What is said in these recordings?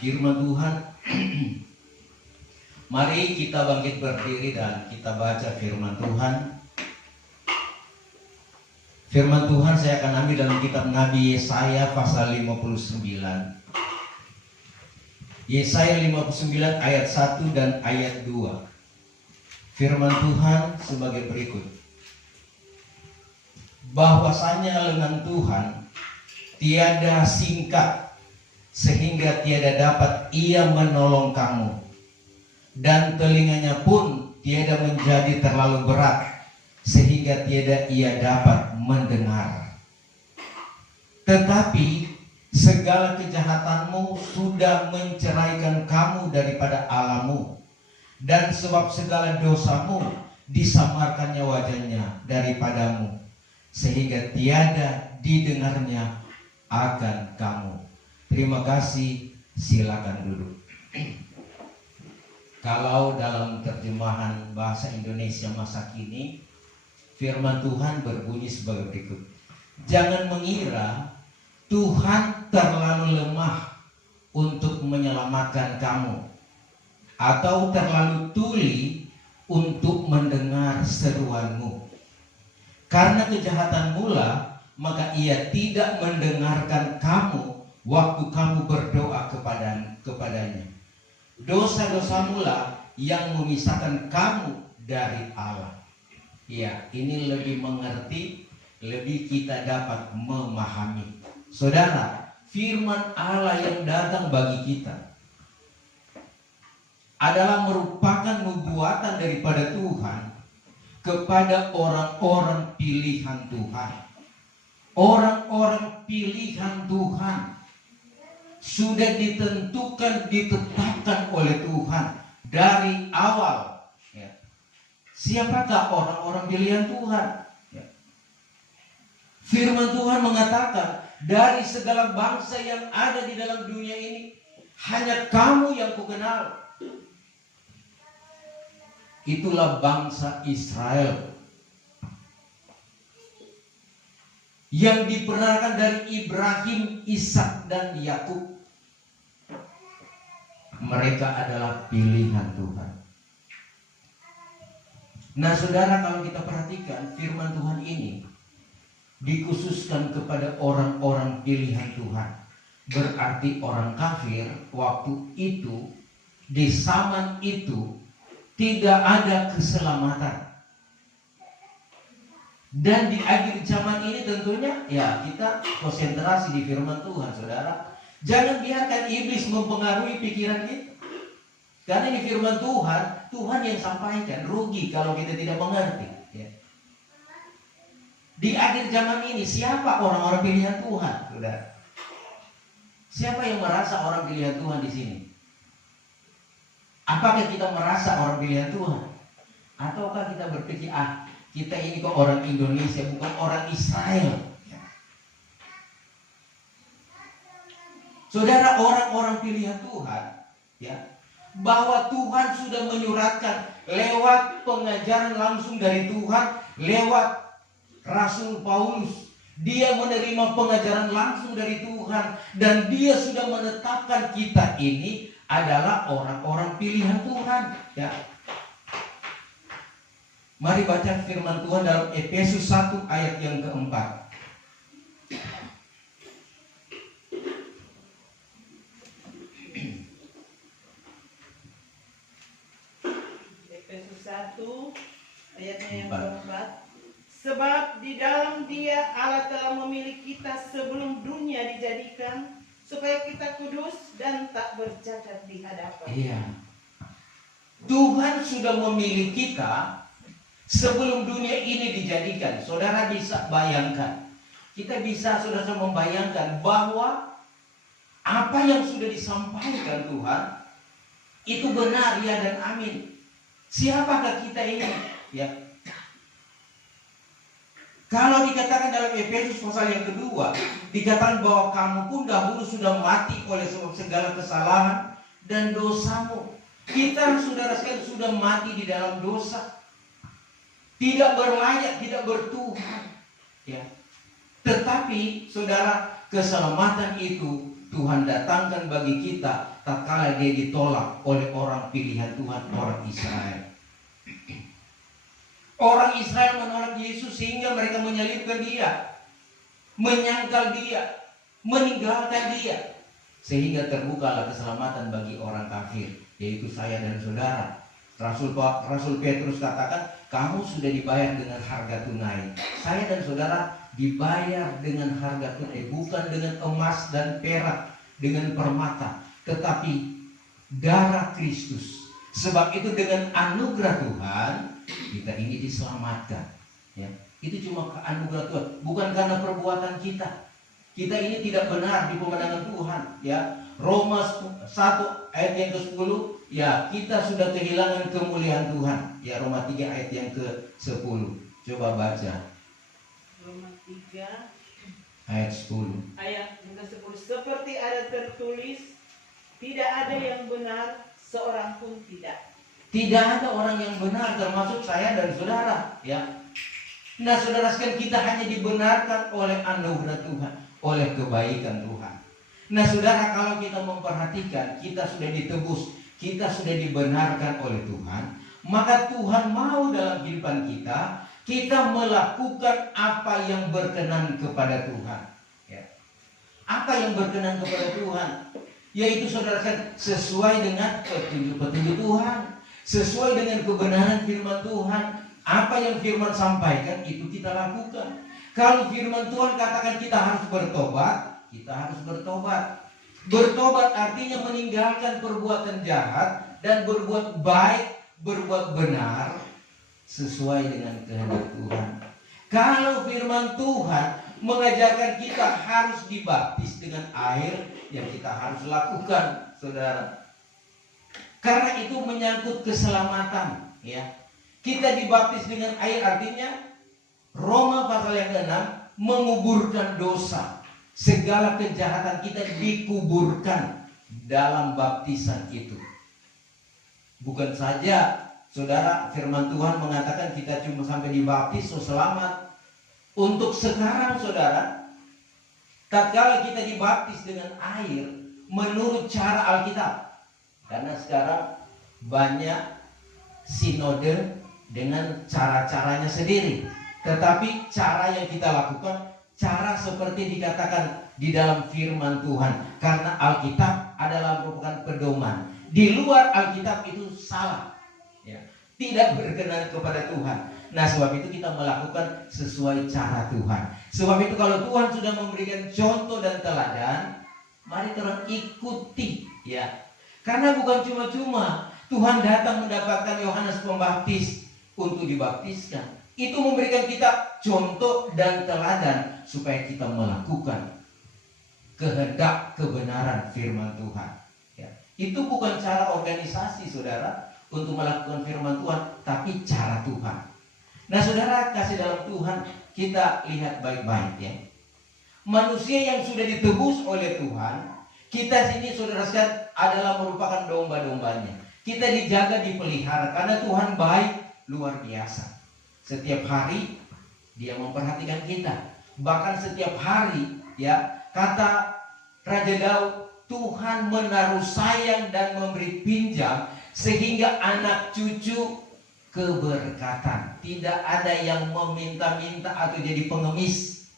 firman Tuhan. Mari kita bangkit berdiri dan kita baca firman Tuhan. Firman Tuhan saya akan ambil dalam kitab Nabi Yesaya pasal 59. Yesaya 59 ayat 1 dan ayat 2. Firman Tuhan sebagai berikut. Bahwasanya lengan Tuhan tiada singkat sehingga tiada dapat ia menolong kamu, dan telinganya pun tiada menjadi terlalu berat sehingga tiada ia dapat mendengar. Tetapi segala kejahatanmu sudah menceraikan kamu daripada Allahmu, dan sebab segala dosamu disamarkannya wajahnya daripadamu, sehingga tiada didengarnya akan kamu. Terima kasih, silakan duduk. Kalau dalam terjemahan bahasa Indonesia masa kini, firman Tuhan berbunyi sebagai berikut. Jangan mengira Tuhan terlalu lemah untuk menyelamatkan kamu, atau terlalu tuli untuk mendengar seruanmu. Karena kejahatanmu lah, maka ia tidak mendengarkan kamu waktu kamu berdoa kepadanya. Dosa-dosamu lah yang memisahkan kamu dari Allah. Ya, ini lebih mengerti, lebih kita dapat memahami. Saudara, firman Allah yang datang bagi kita adalah merupakan nubuatan daripada Tuhan kepada orang-orang pilihan Tuhan. Orang-orang pilihan Tuhan sudah ditentukan, ditetapkan oleh Tuhan dari awal. Ya. Siapakah orang-orang pilihan Tuhan? Ya. Firman Tuhan mengatakan, dari segala bangsa yang ada di dalam dunia ini, hanya kamu yang kukenal. Itulah bangsa Israel yang diperanakan dari Ibrahim, Ishak, dan Yakub. Mereka adalah pilihan Tuhan. Nah saudara, kalau kita perhatikan firman Tuhan ini dikhususkan kepada orang-orang pilihan Tuhan. Berarti orang kafir waktu itu, di zaman itu, tidak ada keselamatan. Dan di akhir zaman ini tentunya ya kita konsentrasi di firman Tuhan, saudara. Jangan biarkan iblis mempengaruhi pikiran kita. Karena ini firman Tuhan, Tuhan yang sampaikan. Rugi kalau kita tidak mengerti. Ya. Di akhir zaman ini siapa orang-orang pilihan Tuhan, saudara? Siapa yang merasa orang pilihan Tuhan di sini? Apakah kita merasa orang pilihan Tuhan? Ataukah kita berpikir, kita ini kok orang Indonesia, bukan orang Israel. Saudara, orang-orang pilihan Tuhan, ya, bahwa Tuhan sudah menyuratkan lewat pengajaran langsung dari Tuhan, lewat Rasul Paulus. Dia menerima pengajaran langsung dari Tuhan, dan dia sudah menetapkan kita ini adalah orang-orang pilihan Tuhan. Ya. Mari baca firman Tuhan dalam Efesus 1 ayat yang keempat. Efesus 1 ayatnya yang keempat. Sebab di dalam Dia Allah telah memilih kita sebelum dunia dijadikan, supaya kita kudus dan tak bercacat di hadapan. Iya. Tuhan sudah memilih kita sebelum dunia ini dijadikan. Saudara bisa bayangkan, kita bisa saudara membayangkan bahwa apa yang sudah disampaikan Tuhan itu benar, ya dan amin. Siapakah kita ini? Ya. Kalau dikatakan dalam Efesus pasal yang kedua, dikatakan bahwa kamu pun dahulu sudah mati oleh sebab segala kesalahan dan dosamu. Kita saudara sekalian sudah mati di dalam dosa, tidak berlayak, tidak bertuhan. Ya. Tetapi saudara, keselamatan itu Tuhan datangkan bagi kita tatkala dia ditolak oleh orang pilihan Tuhan, orang Israel. Orang Israel menolak Yesus sehingga mereka menyalibkan dia, menyangkal dia, meninggalkan dia, sehingga terbukalah keselamatan bagi orang kafir, yaitu saya dan saudara. Rasul Petrus katakan, kamu sudah dibayar dengan harga tunai. Saya dan saudara dibayar dengan harga tunai, bukan dengan emas dan perak, dengan permata, tetapi darah Kristus. Sebab itu dengan anugerah Tuhan kita ini diselamatkan. Ya, itu cuma anugerah Tuhan, bukan karena perbuatan kita. Kita ini tidak benar di pemandangan Tuhan. Ya, Roma 1 ayat yang ke-10, ya kita sudah kehilangan kemuliaan Tuhan. Ya, Roma 3 ayat yang ke-10. Coba baca. Roma 3 ayat 10. ayat yang ke-10. Seperti ada tertulis, tidak ada yang benar, seorang pun tidak. Tidak ada orang yang benar, termasuk saya dan saudara. Ya. Nah, saudara sekalian, kita hanya dibenarkan oleh anugerah Tuhan, oleh kebaikan Tuhan. Nah, saudara, kalau kita memperhatikan, kita sudah ditebus, kita sudah dibenarkan oleh Tuhan, maka Tuhan mau dalam kehidupan kita melakukan apa yang berkenan kepada Tuhan. Ya. Apa yang berkenan kepada Tuhan? Yaitu saudara sekalian, sesuai dengan petunjuk-petunjuk Tuhan, sesuai dengan kebenaran firman Tuhan. Apa yang firman sampaikan itu kita lakukan. Kalau firman Tuhan katakan kita harus bertobat, kita harus bertobat. Bertobat artinya meninggalkan perbuatan jahat dan berbuat baik, berbuat benar sesuai dengan kehendak Tuhan. Kalau firman Tuhan mengajarkan kita harus dibaptis dengan air, yang kita harus lakukan, saudara. Karena itu menyangkut keselamatan, ya. Kita dibaptis dengan air artinya Roma pasal yang ke-6 menguburkan dosa. Segala kejahatan kita dikuburkan dalam baptisan itu. Bukan saja, saudara, firman Tuhan mengatakan kita cuma sampai dibaptis so selamat. Untuk sekarang, saudara, tatkala kita dibaptis dengan air menurut cara Alkitab, karena sekarang banyak sinode dengan cara-caranya sendiri, tetapi cara yang kita lakukan cara seperti dikatakan di dalam firman Tuhan, karena Alkitab adalah merupakan pedoman. Di luar Alkitab itu salah, ya, tidak berkenan kepada Tuhan. Nah, sebab itu kita melakukan sesuai cara Tuhan. Sebab itu kalau Tuhan sudah memberikan contoh dan teladan, mari terus ikuti, ya. Karena bukan cuma-cuma Tuhan datang mendapatkan Yohanes Pembaptis untuk dibaptiskan. Itu memberikan kita contoh dan teladan supaya kita melakukan kehendak kebenaran firman Tuhan. Ya. Itu bukan cara organisasi, saudara, untuk melakukan firman Tuhan, tapi cara Tuhan. Nah, saudara, kasih dalam Tuhan, kita lihat baik-baik, ya. Manusia yang sudah ditebus oleh Tuhan, kita sini, saudara sekalian, adalah merupakan domba-dombanya. Kita dijaga, dipelihara, karena Tuhan baik luar biasa. Setiap hari Dia memperhatikan kita. Bahkan setiap hari, ya, kata Raja Daud, Tuhan menaruh sayang dan memberi pinjam sehingga anak cucu keberkatan. Tidak ada yang meminta-minta atau jadi pengemis.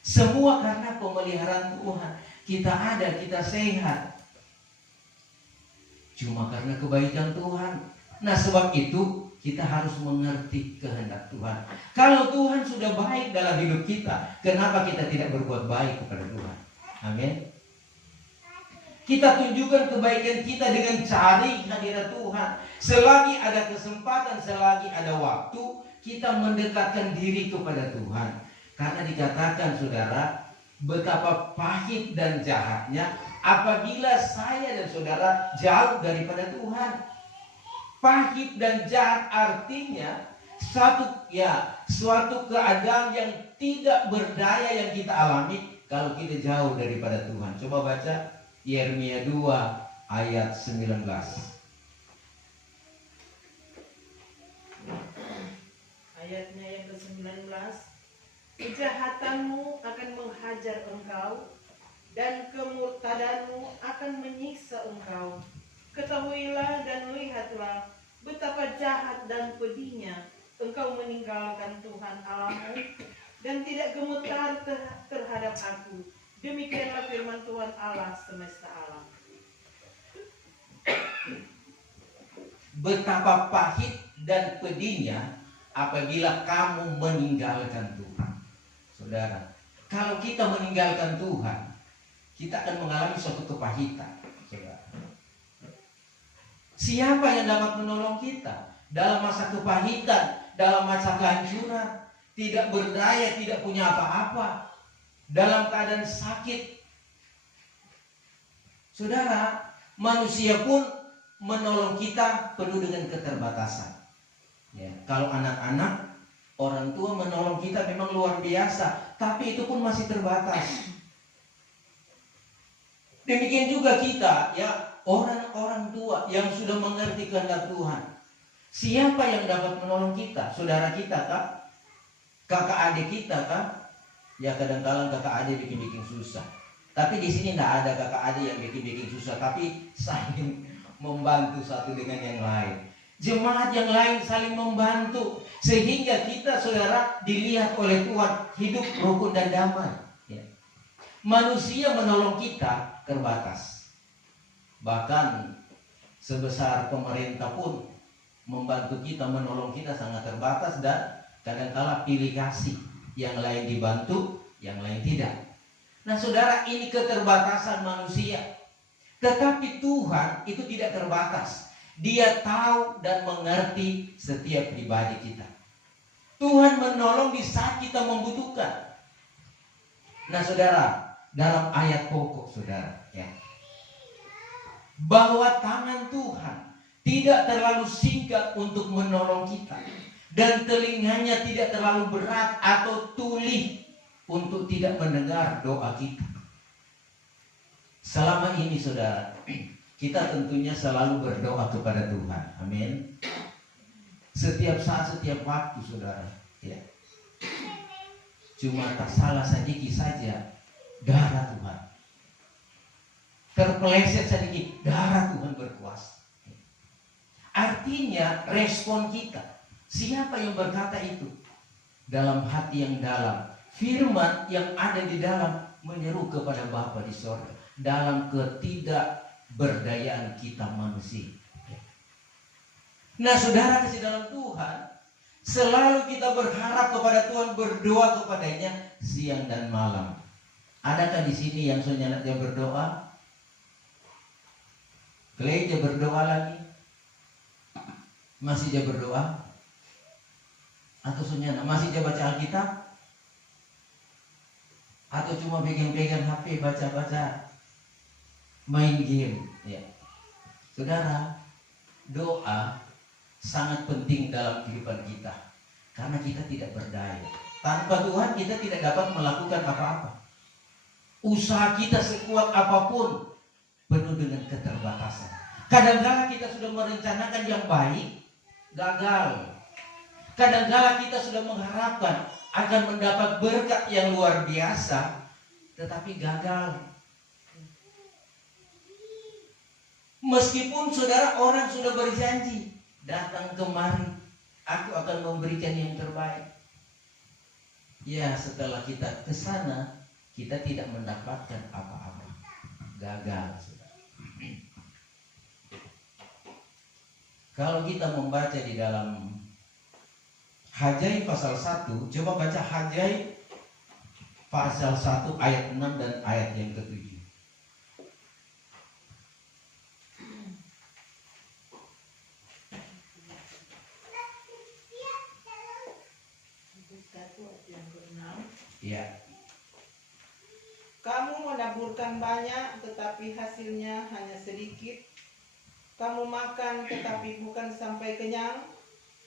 Semua karena pemeliharaan Tuhan. Kita ada, kita sehat, cuma karena kebaikan Tuhan. Nah, sebab itu kita harus mengerti kehendak Tuhan. Kalau Tuhan sudah baik dalam hidup kita, kenapa kita tidak berbuat baik kepada Tuhan? Amin. Kita tunjukkan kebaikan kita dengan cari hadirat Tuhan. Selagi ada kesempatan, selagi ada waktu, kita mendekatkan diri kepada Tuhan. Karena dikatakan, saudara, betapa pahit dan jahatnya apabila saya dan saudara jauh daripada Tuhan. Pahit dan jahat artinya suatu keadaan yang tidak berdaya yang kita alami kalau kita jauh daripada Tuhan. Coba baca Yeremia 2 ayat 19. Ayatnya yang ke-19. Kejahatanmu akan menghajar engkau, dan kemurtadanmu akan menyiksa engkau. Ketahuilah dan lihatlah betapa jahat dan pedihnya engkau meninggalkan Tuhan Allahmu dan tidak gemetar terhadap aku. Demikianlah firman Tuhan Allah semesta alam. Betapa pahit dan pedihnya apabila kamu meninggalkan Tuhan. Saudara, kalau kita meninggalkan Tuhan, kita akan mengalami suatu kepahitan. Saudara, siapa yang dapat menolong kita dalam masa kepahitan, dalam masa kehancuran, tidak berdaya, tidak punya apa-apa, dalam keadaan sakit? Saudara, manusia pun menolong kita penuh dengan keterbatasan. Ya, kalau anak-anak, orang tua menolong kita memang luar biasa, tapi itu pun masih terbatas. Demikian juga kita, ya, orang-orang tua yang sudah mengerti kehendak Tuhan. Siapa yang dapat menolong kita? Saudara kita kah? Kakak adik kita kah? Ya, kadang-kadang kakak adik bikin-bikin susah. Tapi di sini tidak ada kakak adik yang bikin-bikin susah, tapi saling membantu satu dengan yang lain. Jemaat yang lain saling membantu sehingga kita, saudara, dilihat oleh Tuhan hidup rukun dan damai. Ya. Manusia menolong kita terbatas. Bahkan sebesar pemerintah pun membantu kita, menolong kita sangat terbatas, dan kadang-kala pilih kasih. Yang lain dibantu, yang lain tidak. Nah, saudara, ini keterbatasan manusia. Tetapi Tuhan itu tidak terbatas. Dia tahu dan mengerti setiap pribadi kita. Tuhan menolong di saat kita membutuhkan. Nah, saudara, dalam ayat pokok, saudara, ya, bahwa tangan Tuhan tidak terlalu singkat untuk menolong kita, dan telinganya tidak terlalu berat atau tuli untuk tidak mendengar doa kita. Selama ini, saudara, kita tentunya selalu berdoa kepada Tuhan. Amin. Setiap saat, setiap waktu, saudara, ya. Cuma tak salah sedikit saja, darah Tuhan. Terpeleset sedikit, darah Tuhan berkuasa. Artinya respon kita. Siapa yang berkata itu? Dalam hati yang dalam, firman yang ada di dalam menyeru kepada Bapa di sorga. Dalam ketidakberdayaan kita manusia. Nah, saudara kasih dalam Tuhan, selalu kita berharap kepada Tuhan, berdoa kepadanya siang dan malam. Adakah di sini yang senyangatnya berdoa? Clay dia berdoa lagi? Masih dia berdoa? Atau senyana masih dia baca Alkitab? Atau cuma pegang-pegang HP, baca-baca, main game? Ya. Saudara, doa sangat penting dalam kehidupan kita, karena kita tidak berdaya. Tanpa Tuhan kita tidak dapat melakukan apa-apa. Usaha kita sekuat apapun penuh dengan keterbatasan. Kadang-kala kita sudah merencanakan yang baik, gagal. Kadang-kala kita sudah mengharapkan akan mendapat berkat yang luar biasa, tetapi gagal. Meskipun saudara, orang sudah berjanji, datang kemari, aku akan memberikan yang terbaik. Ya, setelah kita ke sana, kita tidak mendapatkan apa-apa. Gagal, saudara. Kalau kita membaca di dalam Hagai pasal 1, coba baca Hagai pasal 1 ayat 6 dan ayat yang ke-7. Ya. Kamu menaburkan banyak, tetapi hasilnya hanya sedikit. Kamu makan, tetapi bukan sampai kenyang.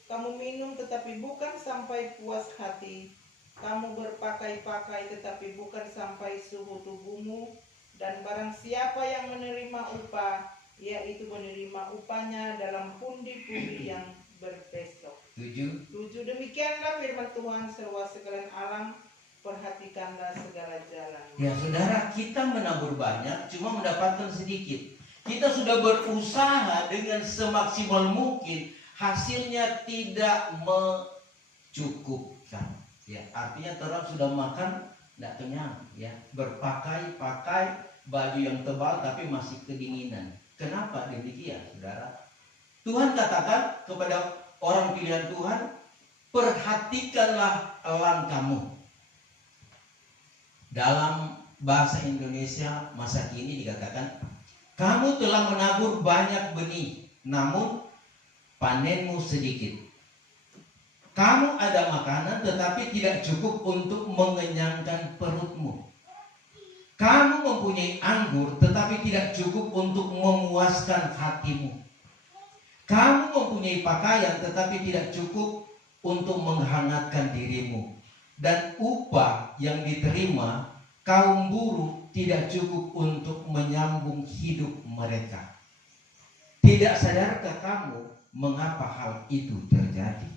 Kamu minum, tetapi bukan sampai puas hati. Kamu berpakai-pakai, tetapi bukan sampai suhu tubuhmu. Dan barang siapa yang menerima upah, yaitu menerima upahnya dalam pundi-pundi yang berbesok. 7. Demikianlah firman Tuhan seluas segala alam. Perhatikanlah segala jalan. Ya saudara, kita menabur banyak cuma mendapatkan sedikit. Kita sudah berusaha dengan semaksimal mungkin, hasilnya tidak mencukupkan. Ya, artinya orang sudah makan tidak kenyang, ya, berpakai baju yang tebal tapi masih kedinginan. Kenapa demikian, saudara? Tuhan katakan kepada orang pilihan Tuhan, perhatikanlah langkahmu. Dalam bahasa Indonesia masa kini dikatakan, kamu telah menabur banyak benih, namun panenmu sedikit. Kamu ada makanan tetapi tidak cukup untuk mengenyangkan perutmu. Kamu mempunyai anggur tetapi tidak cukup untuk memuaskan hatimu. Kamu mempunyai pakaian tetapi tidak cukup untuk menghangatkan dirimu. Dan upah yang diterima kaum buruh tidak cukup untuk menyambung hidup mereka. Tidak sadarkah kamu mengapa hal itu terjadi?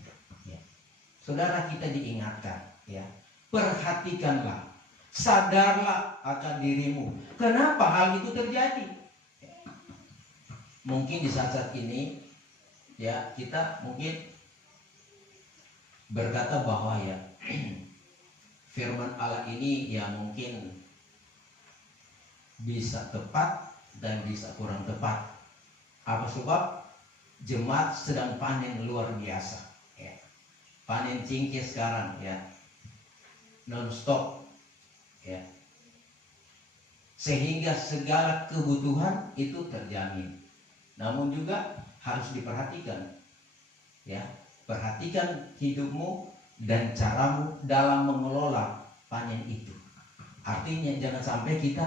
Ya. Saudara, kita diingatkan, ya, perhatikanlah, sadarlah akan dirimu. Kenapa hal itu terjadi? Ya. Mungkin di saat-saat ini, ya, kita mungkin berkata bahwa ya firman Allah ini ya mungkin bisa tepat dan bisa kurang tepat. Apa sebab? Jemaat sedang panen luar biasa, ya. Panen cingkeh sekarang, ya, non-stop, ya. Sehingga segala kebutuhan itu terjamin. Namun juga harus diperhatikan, ya. Perhatikan hidupmu dan caramu dalam mengelola panen itu. Artinya jangan sampai kita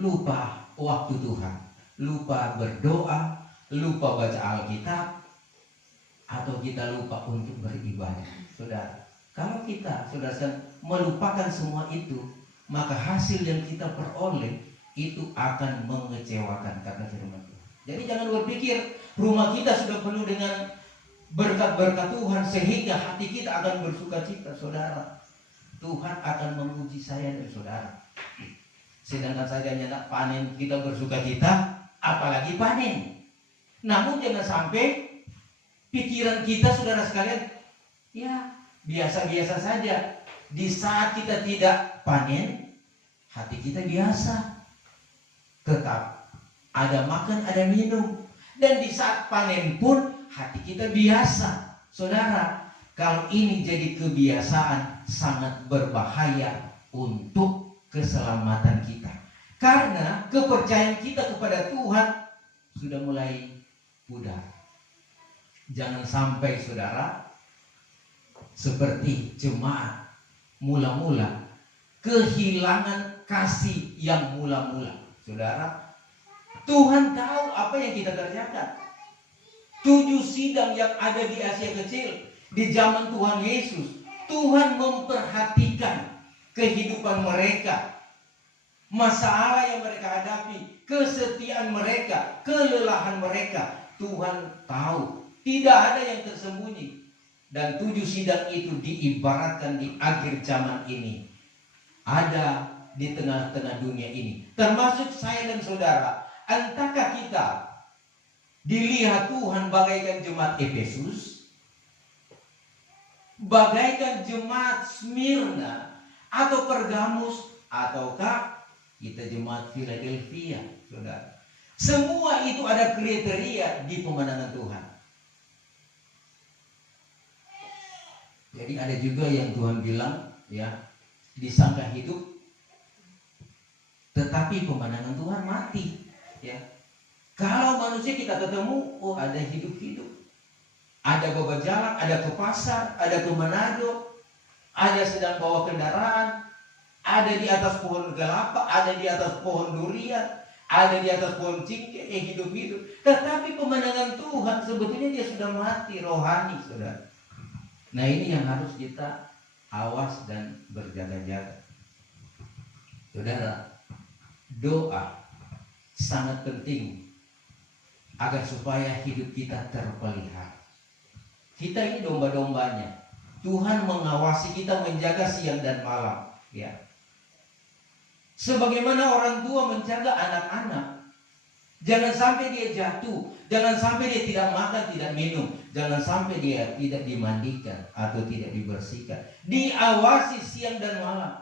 lupa waktu Tuhan, lupa berdoa, lupa baca Alkitab, atau kita lupa untuk beribadah. Saudara, kalau kita melupakan semua itu, maka hasil yang kita peroleh itu akan mengecewakan, kata firman Tuhan. Jadi jangan berpikir rumah kita sudah penuh dengan berkat-berkat Tuhan sehingga hati kita akan bersukacita. Saudara, Tuhan akan menguji saya dan saudara. Sedangkan saja nyentak panen kita bersukacita, apalagi panen. Namun jangan sampai pikiran kita, saudara sekalian, ya biasa-biasa saja. Di saat kita tidak panen, hati kita biasa, tetap ada makan, ada minum. Dan di saat panen pun hati kita biasa. Saudara, kalau ini jadi kebiasaan, sangat berbahaya untuk keselamatan kita. Karena kepercayaan kita kepada Tuhan sudah mulai pudar. Jangan sampai saudara seperti jemaat mula-mula kehilangan kasih yang mula-mula. Saudara, Tuhan tahu apa yang kita kerjakan. 7 sidang yang ada di Asia Kecil di zaman Tuhan Yesus, Tuhan memperhatikan kehidupan mereka, masalah yang mereka hadapi, kesetiaan mereka, kelelahan mereka. Tuhan tahu, tidak ada yang tersembunyi. Dan 7 sidang itu diibaratkan di akhir zaman ini, ada di tengah-tengah dunia ini, termasuk saya dan saudara. Entahkah kita dilihat Tuhan bagaikan jemaat Efesus, bagaikan jemaat Smyrna atau Pergamus, ataukah kita jemaat Philadelphia, saudara? Semua itu ada kriteria di pemandangan Tuhan. Jadi ada juga yang Tuhan bilang, ya, disangka hidup, tetapi pemandangan Tuhan mati, ya. Kalau manusia kita ketemu, oh ada hidup-hidup, ada bawa jalan, ada ke pasar, ada ke Manado, ada sedang bawa kendaraan, ada di atas pohon kelapa, ada di atas pohon durian, ada di atas pohon cingkeh, hidup-hidup. Tetapi pemandangan Tuhan sebetulnya dia sudah mati rohani, saudara. Nah ini yang harus kita awas dan berjaga-jaga. Saudara, doa sangat penting agar supaya hidup kita terpelihara. Kita ini domba-dombanya. Tuhan mengawasi kita, menjaga siang dan malam, ya. Sebagaimana orang tua menjaga anak-anak, jangan sampai dia jatuh, jangan sampai dia tidak makan, tidak minum, jangan sampai dia tidak dimandikan atau tidak dibersihkan. Diawasi siang dan malam.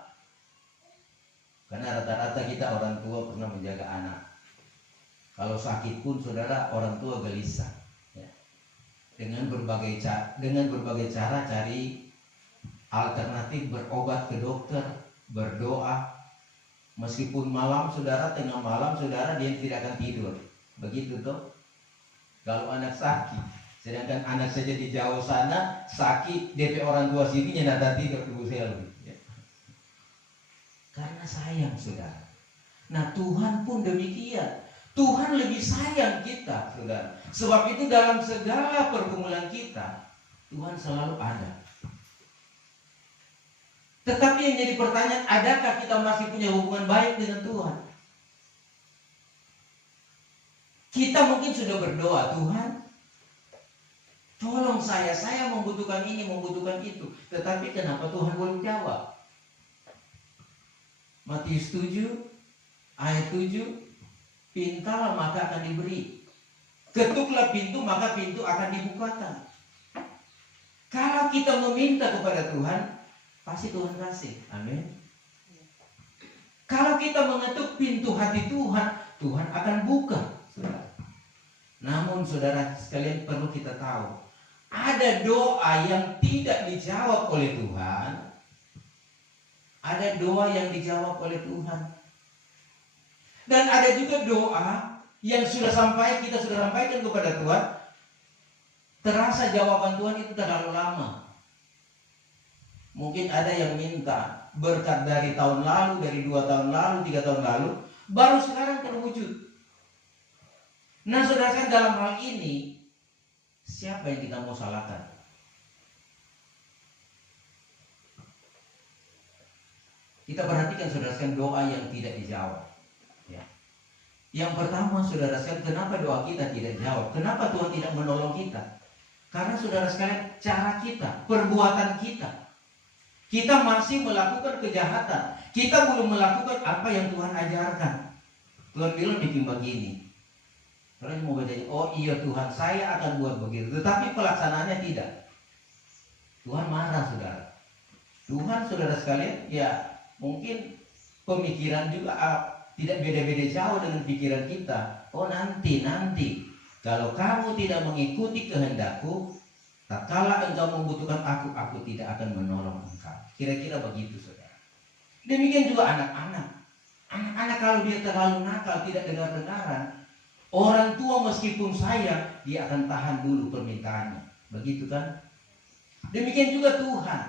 Karena rata-rata kita orang tua pernah menjaga anak. Kalau sakit pun saudara, orang tua gelisah. Ya. Dengan berbagai cara cari alternatif, berobat ke dokter, berdoa. Meskipun malam saudara, tengah malam saudara, dia tidak akan tidur. Begitu toh. Kalau anak sakit, sedangkan anak saja di jauh sana sakit, DP orang tua sini nyenada tidur ibu saya lebih. Ya. Karena sayang saudara. Nah Tuhan pun demikian. Tuhan lebih sayang kita saudara. Sebab itu dalam segala pergumulan kita, Tuhan selalu ada. Tetapi yang jadi pertanyaan, adakah kita masih punya hubungan baik dengan Tuhan? Kita mungkin sudah berdoa, Tuhan tolong saya membutuhkan ini, membutuhkan itu. Tetapi kenapa Tuhan belum jawab? Matius 7 ayat 7, pintalah maka akan diberi, ketuklah pintu maka pintu akan dibukakan. Kalau kita meminta kepada Tuhan, pasti Tuhan kasih. Amin. Kalau kita mengetuk pintu hati Tuhan, Tuhan akan buka, saudara. Namun saudara sekalian perlu kita tahu, ada doa yang tidak dijawab oleh Tuhan, ada doa yang dijawab oleh Tuhan, dan ada juga doa yang kita sudah sampaikan kepada Tuhan, terasa jawaban Tuhan itu terlalu lama. Mungkin ada yang minta berkat dari tahun lalu, dari 2 tahun lalu, 3 tahun lalu, baru sekarang terwujud. Nah saudara, dalam hal ini siapa yang kita mau salahkan? Kita perhatikan saudara sekalian doa yang tidak dijawab. Ya. Yang pertama saudara sekalian, kenapa doa kita tidak dijawab? Kenapa Tuhan tidak menolong kita? Karena saudara sekalian, cara kita, perbuatan kita, kita masih melakukan kejahatan. Kita belum melakukan apa yang Tuhan ajarkan. Tuhan bilang bikin begini. Kalian mau baca, oh iya Tuhan, saya akan buat begitu. Tetapi pelaksanaannya tidak. Tuhan marah saudara. Tuhan saudara sekalian, ya mungkin pemikiran juga tidak beda-beda jauh dengan pikiran kita. Oh nanti. Kalau kamu tidak mengikuti kehendakku, tak kala engkau membutuhkan aku tidak akan menolong engkau. Kira-kira begitu saudara. Demikian juga anak-anak. Anak-anak kalau dia terlalu nakal, tidak dengar-dengaran, orang tua meskipun sayang, dia akan tahan dulu permintaannya. Begitu kan? Demikian juga Tuhan.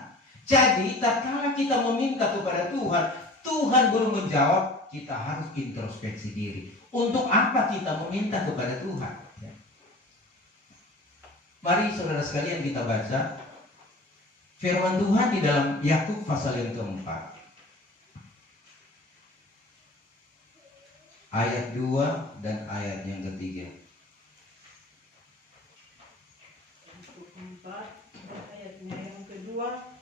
Jadi tatkala kita meminta kepada Tuhan, Tuhan belum menjawab, kita harus introspeksi diri. Untuk apa kita meminta kepada Tuhan? Ya. Mari saudara sekalian kita baca firman Tuhan di dalam Yakub pasal yang keempat, ayat 2 dan ayat yang ketiga. Yakub 4 ayatnya yang kedua.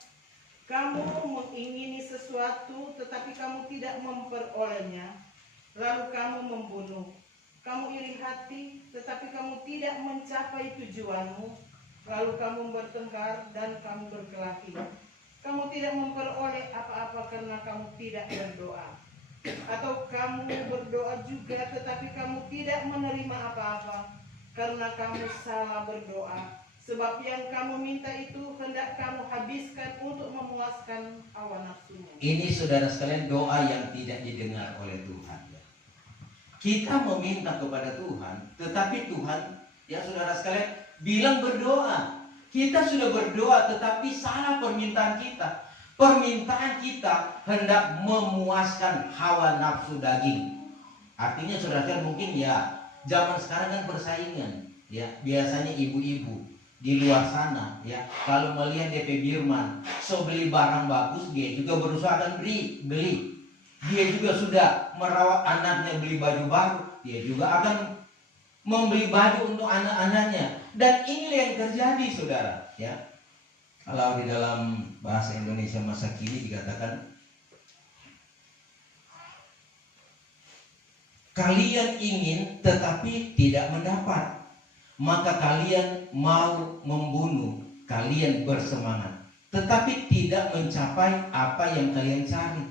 Kamu mengingini sesuatu tetapi kamu tidak memperolehnya, lalu kamu membunuh. Kamu iri hati tetapi kamu tidak mencapai tujuanmu, lalu kamu bertengkar dan kamu berkelahi. Kamu tidak memperoleh apa-apa karena kamu tidak berdoa. Atau kamu berdoa juga tetapi kamu tidak menerima apa-apa karena kamu salah berdoa. Sebab yang kamu minta itu hendak kamu habiskan untuk memuaskan hawa nafsumu. Ini saudara sekalian doa yang tidak didengar oleh Tuhan. Kita meminta kepada Tuhan, tetapi Tuhan, ya saudara sekalian, bilang berdoa. Kita sudah berdoa tetapi salah permintaan kita. Permintaan kita hendak memuaskan hawa nafsu daging. Artinya saudara sekalian, mungkin ya zaman sekarang kan persaingan. Ya, biasanya ibu-ibu di luar sana, ya kalau melihat DP Birman beli barang bagus, dia juga berusaha akan beli. Dia juga sudah merawat anaknya, beli baju baru, dia juga akan membeli baju untuk anak-anaknya. Dan inilah yang terjadi saudara, ya. Kalau di dalam bahasa Indonesia masa kini dikatakan Kalian ingin tetapi tidak mendapat, maka kalian mau membunuh. Kalian bersemangat tetapi tidak mencapai apa yang kalian cari,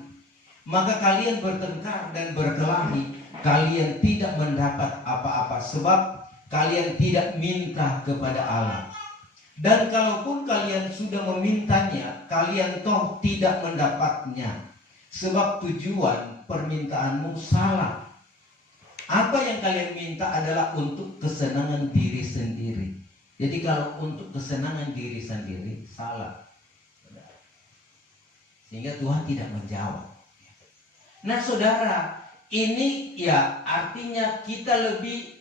maka kalian bertengkar dan berkelahi. Kalian tidak mendapat apa-apa sebab kalian tidak minta kepada Allah. Dan kalaupun kalian sudah memintanya, kalian toh tidak mendapatnya, sebab tujuan permintaanmu salah. Apa yang kalian minta adalah untuk kesenangan diri sendiri. Jadi kalau untuk kesenangan diri sendiri salah. Sehingga Tuhan tidak menjawab. Nah saudara, ini ya artinya kita lebih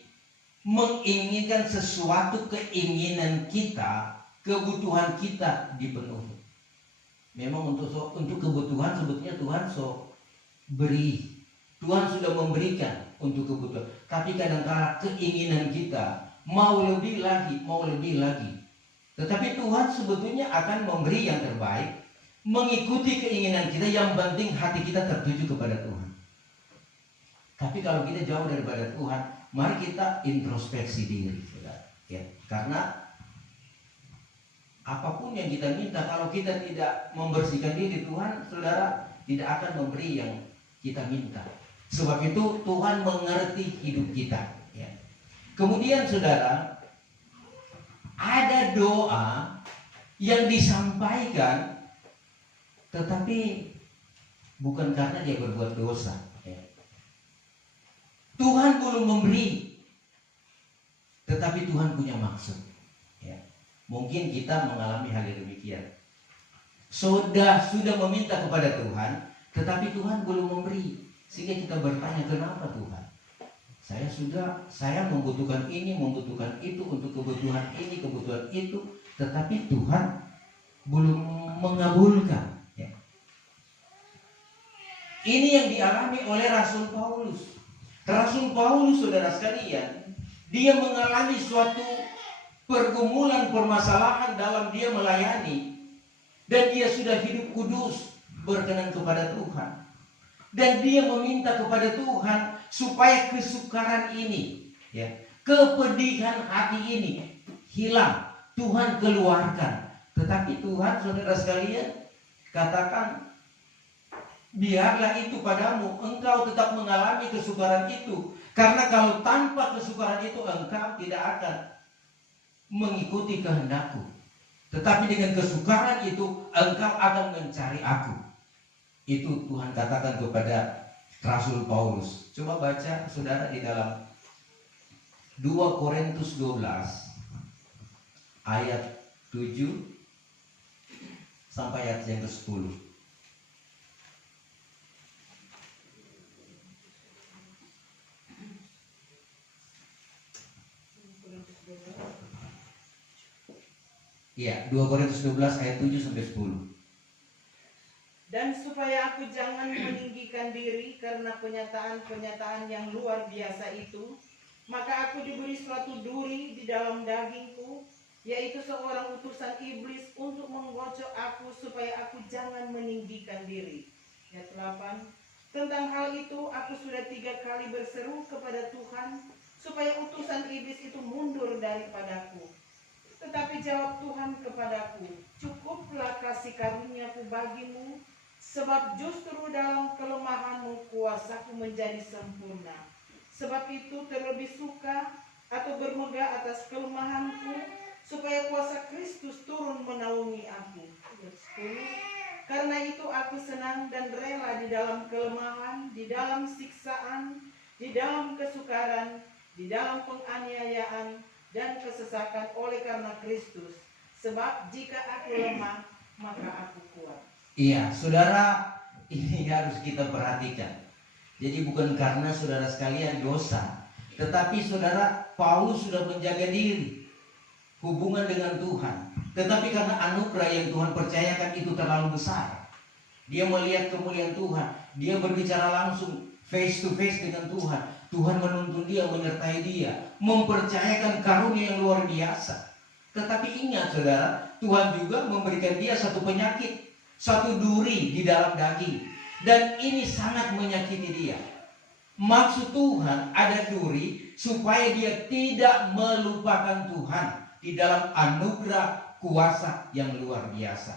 menginginkan sesuatu, keinginan kita, kebutuhan kita dipenuhi. Memang untuk kebutuhan sebetulnya Tuhan beri. Tuhan sudah memberikan untuk kebutuhan. Tapi kadang-kadang keinginan kita mau lebih lagi, mau lebih lagi. Tetapi Tuhan sebetulnya akan memberi yang terbaik, mengikuti keinginan kita. Yang penting hati kita tertuju kepada Tuhan. Tapi kalau kita jauh daripada Tuhan, mari kita introspeksi diri, saudara. Ya, karena apapun yang kita minta, kalau kita tidak membersihkan diri, Tuhan, saudara, tidak akan memberi yang kita minta. Sebab itu Tuhan mengerti hidup kita. Ya. Kemudian saudara, ada doa yang disampaikan, tetapi bukan karena dia berbuat dosa. Ya. Tuhan belum memberi, tetapi Tuhan punya maksud. Ya. Mungkin kita mengalami hal yang demikian. Sudah meminta kepada Tuhan, tetapi Tuhan belum memberi. Sehingga kita bertanya, kenapa Tuhan? Saya membutuhkan ini, membutuhkan itu, untuk kebutuhan ini, kebutuhan itu, tetapi Tuhan belum mengabulkan. Ya. Ini yang dialami oleh Rasul Paulus. Rasul Paulus, saudara sekalian, dia mengalami suatu pergumulan, permasalahan dalam dia melayani, dan dia sudah hidup kudus, berkenan kepada Tuhan. Dan dia meminta kepada Tuhan supaya kesukaran ini, ya, kepedihan hati ini hilang. Tuhan keluarkan. Tetapi Tuhan, saudara sekalian, katakan, biarlah itu padamu, engkau tetap mengalami kesukaran itu. Karena kalau tanpa kesukaran itu, engkau tidak akan mengikuti kehendakku. Tetapi dengan kesukaran itu, engkau akan mencari aku. Itu Tuhan katakan kepada Rasul Paulus. Coba baca saudara di dalam 2 Korintus 12 ayat 7 sampai ayat yang ke-10. Ya, 2 Korintus 12 ayat 7 sampai 10. Dan supaya aku jangan meninggikan diri karena penyataan yang luar biasa itu, maka aku diberi suatu duri di dalam dagingku, yaitu seorang utusan iblis untuk menggocok aku supaya aku jangan meninggikan diri. Ayat 8. Tentang hal itu aku sudah 3 kali berseru kepada Tuhan supaya utusan iblis itu mundur daripadaku. Tetapi jawab Tuhan kepadaku, cukuplah kasih karuniaku bagimu, sebab justru dalam kelemahanmu kuasaku menjadi sempurna. Sebab itu terlebih suka atau bermegah atas kelemahanku, supaya kuasa Kristus turun menaungi aku. 10. Karena itu aku senang dan rela di dalam kelemahan, di dalam siksaan, di dalam kesukaran, di dalam penganiayaan dan kesesakan oleh karena Kristus. Sebab jika aku lemah, maka aku kuat. Iya, saudara, ini harus kita perhatikan. Jadi bukan karena saudara sekalian dosa, tetapi saudara, Paulus sudah menjaga diri, hubungan dengan Tuhan. Tetapi karena anugerah yang Tuhan percayakan itu terlalu besar, dia melihat kemuliaan Tuhan, dia berbicara langsung face to face dengan Tuhan. Tuhan menuntun dia, menyertai dia, mempercayakan karunia yang luar biasa. Tetapi ingat saudara, Tuhan juga memberikan dia satu penyakit, satu duri di dalam daging, dan ini sangat menyakiti dia. Maksud Tuhan ada duri supaya dia tidak melupakan Tuhan di dalam anugerah kuasa yang luar biasa.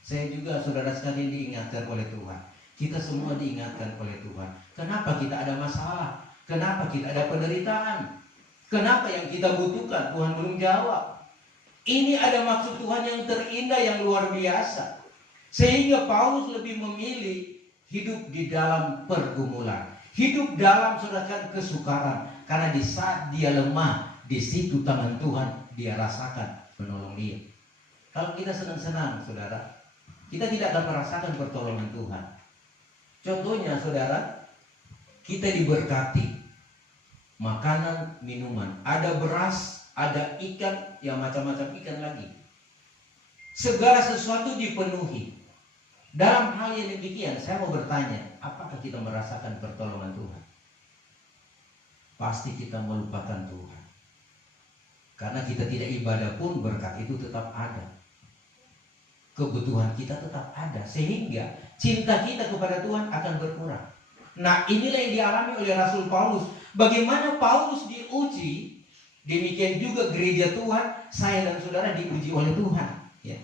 Saya juga saudara sekalian diingatkan oleh Tuhan. Kita semua diingatkan oleh Tuhan. Kenapa kita ada masalah? Kenapa kita ada penderitaan? Kenapa yang kita butuhkan Tuhan belum jawab? Ini ada maksud Tuhan yang terindah, yang luar biasa. Sehingga Paulus lebih memilih hidup di dalam pergumulan, hidup dalam saudara kesukaran. Karena di saat dia lemah, di situ tangan Tuhan dia rasakan menolong dia. Kalau kita senang-senang saudara, kita tidak akan merasakan pertolongan Tuhan. Contohnya saudara, kita diberkati makanan, minuman, ada beras, ada ikan, yang macam-macam ikan lagi. Segala sesuatu dipenuhi. Dalam hal yang demikian, saya mau bertanya, apakah kita merasakan pertolongan Tuhan? Pasti kita melupakan Tuhan. Karena kita tidak ibadah pun berkat itu tetap ada. Kebutuhan kita tetap ada. Sehingga cinta kita kepada Tuhan akan berkurang. Nah, inilah yang dialami oleh Rasul Paulus. Bagaimana Paulus diuji, demikian juga gereja Tuhan, saya dan saudara diuji oleh Tuhan. Ya.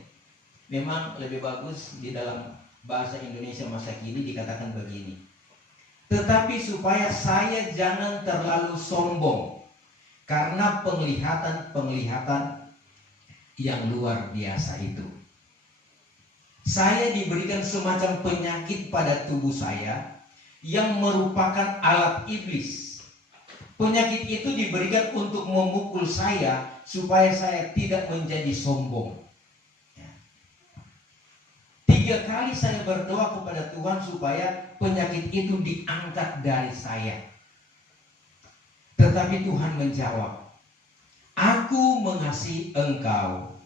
Memang lebih bagus di dalam bahasa Indonesia masa kini dikatakan begini. Tetapi supaya saya jangan terlalu sombong karena penglihatan yang luar biasa itu. Saya diberikan semacam penyakit pada tubuh saya yang merupakan alat iblis. Penyakit itu diberikan untuk memukul saya supaya saya tidak menjadi sombong. 3 kali saya berdoa kepada Tuhan supaya penyakit itu diangkat dari saya. Tetapi Tuhan menjawab, "Aku mengasihi engkau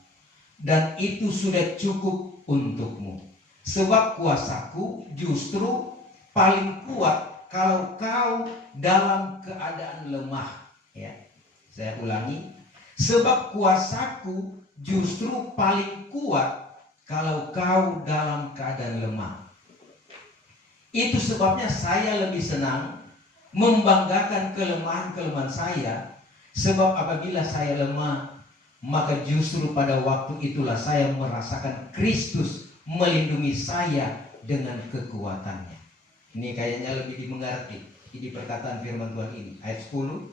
dan itu sudah cukup untukmu. Sebab kuasaku justru paling kuat kalau kau dalam keadaan lemah." Ya, saya ulangi. Sebab kuasaku justru paling kuat kalau kau dalam keadaan lemah. Itu sebabnya saya lebih senang membanggakan kelemahan-kelemahan saya. Sebab apabila saya lemah, maka justru pada waktu itulah saya merasakan Kristus melindungi saya dengan kekuatannya. Ini kayaknya lebih dimengerti. Ini perkataan firman Tuhan ini. Ayat 10.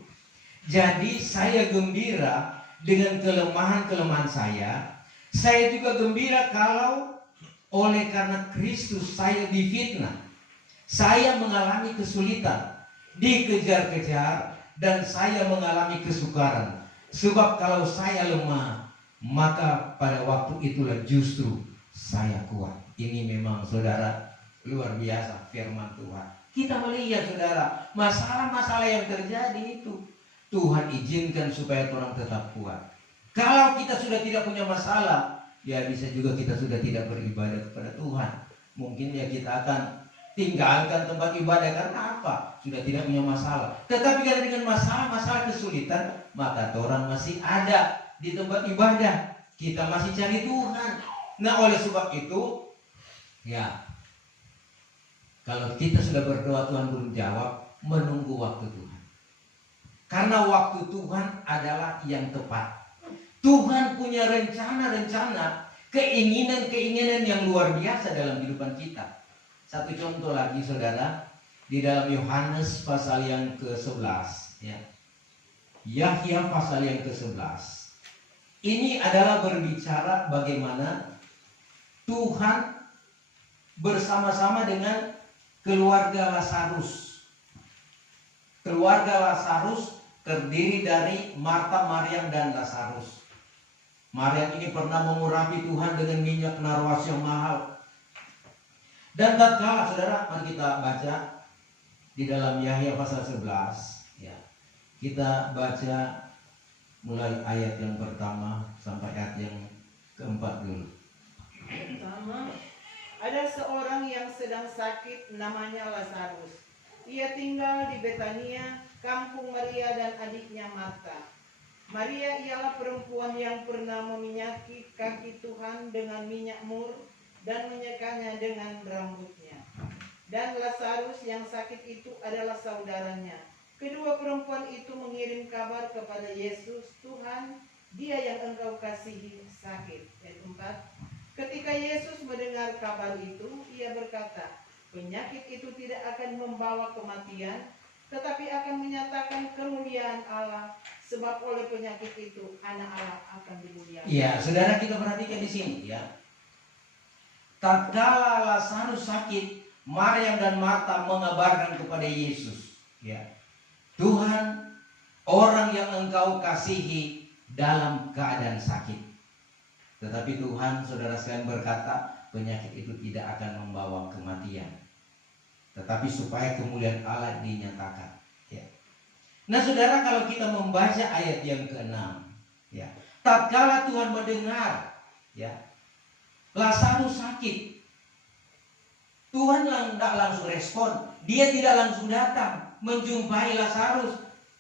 Jadi saya gembira dengan kelemahan-kelemahan saya. Saya juga gembira kalau oleh karena Kristus saya difitnah. Saya mengalami kesulitan, dikejar-kejar, dan saya mengalami kesukaran. Sebab kalau saya lemah, maka pada waktu itulah justru saya kuat. Ini memang saudara luar biasa firman Tuhan. Kita melihat saudara, masalah-masalah yang terjadi itu Tuhan izinkan supaya orang tetap kuat. Kalau kita sudah tidak punya masalah, ya bisa juga kita sudah tidak beribadah kepada Tuhan. Mungkin ya kita akan tinggalkan tempat ibadah karena apa? Sudah tidak punya masalah. Tetapi kalau dengan masalah-masalah kesulitan, maka orang masih ada di tempat ibadah. Kita masih cari Tuhan. Nah, oleh sebab itu, ya, kalau kita sudah berdoa Tuhan belum jawab, menunggu waktu Tuhan. Karena waktu Tuhan adalah yang tepat. Tuhan punya rencana-rencana, keinginan-keinginan yang luar biasa dalam kehidupan kita. Satu contoh lagi saudara, di dalam Yohanes pasal yang ke-11, ya. Yahya pasal yang ke-11. Ini adalah berbicara bagaimana Tuhan bersama-sama dengan keluarga Lazarus. Keluarga Lazarus terdiri dari Marta, Maryam, dan Lazarus. Maryam ini pernah mengurapi Tuhan dengan minyak narwas yang mahal. Dan tatkala saudara, mari kita baca di dalam Yahya pasal 11, ya. Kita baca mulai ayat yang pertama sampai ayat yang keempat dulu. Pertama, ada seorang yang sedang sakit namanya Lazarus. Ia tinggal di Betania, kampung Maria dan adiknya Marta. Maria ialah perempuan yang pernah meminyaki kaki Tuhan dengan minyak mur dan menyekanya dengan rambutnya. dan Lazarus yang sakit itu adalah saudaranya. Kedua perempuan itu mengirim kabar kepada Yesus, Tuhan, dia yang engkau kasihi sakit. Ayat 4. Ketika Yesus mendengar kabar itu, ia berkata, penyakit itu tidak akan membawa kematian, tetapi akan menyatakan kemuliaan Allah, sebab oleh penyakit itu anak Allah akan dimuliakan. Ya, saudara, kita perhatikan di sini ya. Tatkala Lazarus sakit, Maryam dan Marta mengabarkan kepada Yesus, ya, Tuhan, orang yang engkau kasihi dalam keadaan sakit. Tetapi Tuhan, saudara sekalian, berkata, penyakit itu tidak akan membawa kematian, tetapi supaya kemuliaan Allah dinyatakan. Ya. Nah, saudara, kalau kita membaca ayat yang ke-6, ya, tatkala Tuhan mendengar, ya, Lazarus sakit, Tuhan tidak langsung respon. Dia tidak langsung datang menjumpai Lazarus,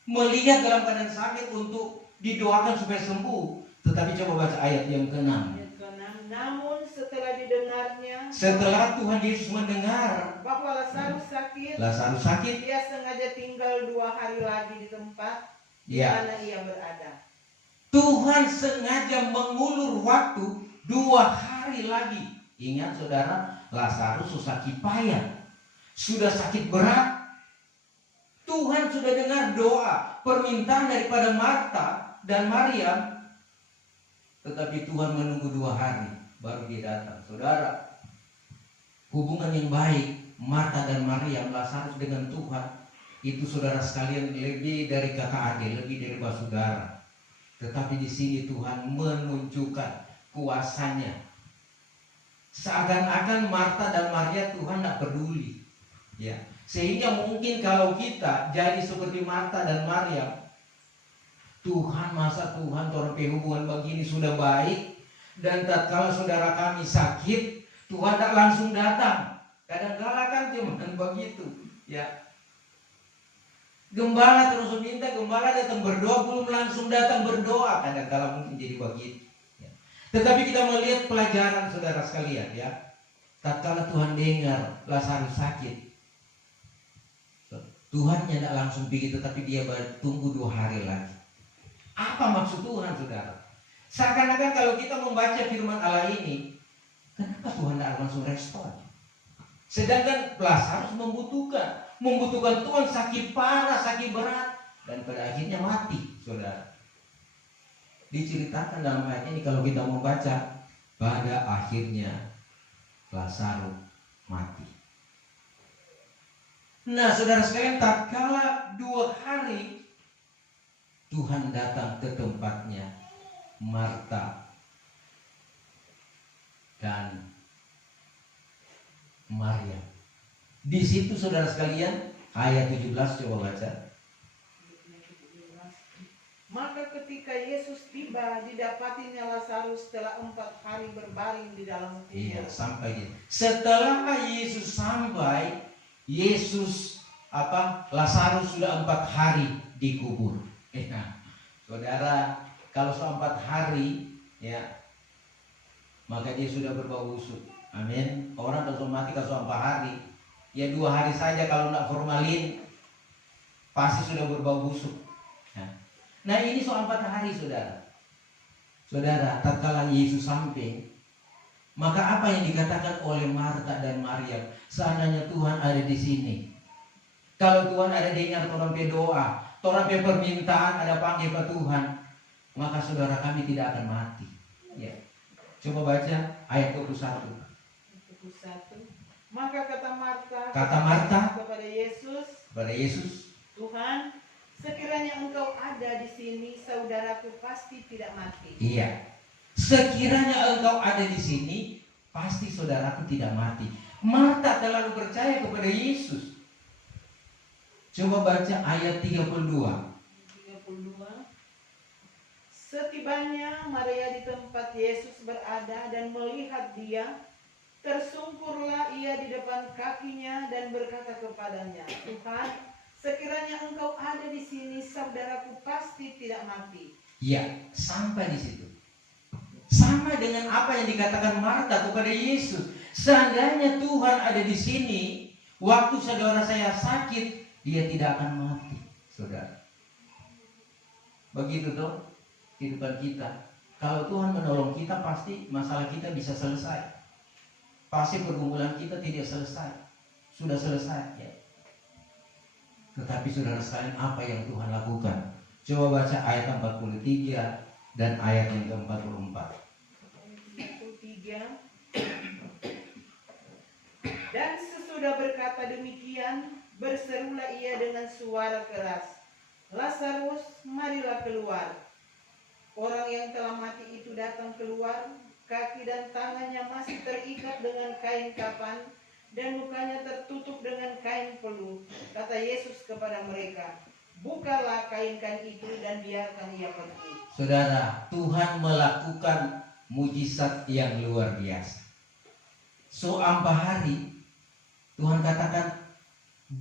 melihat dalam keadaan sakit untuk didoakan supaya sembuh. Tetapi coba baca ayat yang ke-6. Namun setelah didengarnya, Setelah Tuhan Yesus mendengar bahwa Lazarus sakit, dia sengaja tinggal 2 hari lagi di tempat di ya, mana ia berada. Tuhan sengaja mengulur waktu 2 hari lagi. Ingat saudara, Lazarus sakit payah, sudah sakit berat. Tuhan sudah dengar doa, permintaan daripada Marta dan Maryam, tetapi Tuhan menunggu 2 hari baru dia datang. Saudara, hubungan yang baik Marta dan Maryam, Lazarus dengan Tuhan itu, saudara sekalian, lebih dari kakak adik, lebih dari saudara. Tetapi di sini Tuhan menunjukkan kuasanya. Seakan-akan Marta dan Maria Tuhan tidak peduli, ya. Sehingga mungkin kalau kita jadi seperti Marta dan Maria, Tuhan, masa Tuhan orang hubungan begini sudah baik, dan tatkala saudara kami sakit, Tuhan tak langsung datang. Kadang-kala kan cuma begitu, ya. Gembala terus minta, gembala datang berdoa, belum langsung datang berdoa. Kadang-kala mungkin jadi begitu. Ya. Tetapi kita melihat pelajaran saudara sekalian, ya. Tatkala Tuhan dengar Lazarus sakit, Tuhan tidak langsung begitu, tapi dia tunggu 2 hari lagi. Apa maksud Tuhan, saudara? Seakan-akan kalau kita membaca firman Allah ini, kenapa Tuhan tidak langsung respon? Sedangkan Lazarus membutuhkan Tuhan, sakit parah, sakit berat, dan pada akhirnya mati, saudara. Diceritakan dalam ayat ini, kalau kita membaca, pada akhirnya Lazarus mati. Nah, saudara sekalian, tatkala 2 hari Tuhan datang ke tempatnya Marta dan Maria. Di situ saudara sekalian, ayat 17 coba baca. Maka ketika Yesus tiba, didapatinya Lazarus setelah 4 hari berbaring di dalam kubur. Iya, sampai dia. Setelah Yesus sampai, Lazarus sudah 4 hari dikubur. Nah, saudara, kalau sudah 4 hari, ya, maka dia sudah berbau busuk. Amin. Orang kalau mati kalau 4 hari, ya 2 hari saja kalau tidak formalin, pasti sudah berbau busuk. Nah, ini soal 4 hari, saudara. Saudara, tatkala Yesus sampai, maka apa yang dikatakan oleh Marta dan Maria? Seandainya Tuhan ada di sini, kalau Tuhan ada dengar orang berdoa, orang permintaan, ada panggil ke Tuhan, maka saudara kami tidak akan mati. Ya. Coba baca ayat 21. Maka kata Marta kepada Yesus, Tuhan, sekiranya engkau ada di sini, saudaraku pasti tidak mati. Iya. Sekiranya engkau ada di sini, pasti saudaraku tidak mati. Marta terlalu percaya kepada Yesus. Coba baca ayat 32. Setibanya Maria di tempat Yesus berada dan melihat dia, tersungkurlah ia di depan kakinya dan berkata kepadanya, Tuhan, sekiranya engkau ada di sini, saudaraku pasti tidak mati. Ya, sampai di situ. Sama dengan apa yang dikatakan Marta kepada Yesus. Seandainya Tuhan ada di sini, Waktu saudara saya sakit, dia tidak akan mati, saudara. Begitu dong kehidupan kita. Kalau Tuhan menolong kita, pasti masalah kita bisa selesai. Pasti pergumulan kita tidak selesai. Sudah selesai ya. Tetapi saudara sekalian, apa yang Tuhan lakukan? Coba baca ayat 43 dan ayat yang ke-44. 43. Dan sesudah berkata demikian, berserulah ia dengan suara keras, Lazarus, marilah keluar. Orang yang telah mati itu datang keluar, kaki dan tangannya masih terikat dengan kain kapan, dan mukanya tertutup dengan kain peluh. Kata Yesus kepada mereka, bukalah kain-kain itu dan biarkan ia pergi. Saudara, Tuhan melakukan mujizat yang luar biasa. Seampah hari, Tuhan katakan,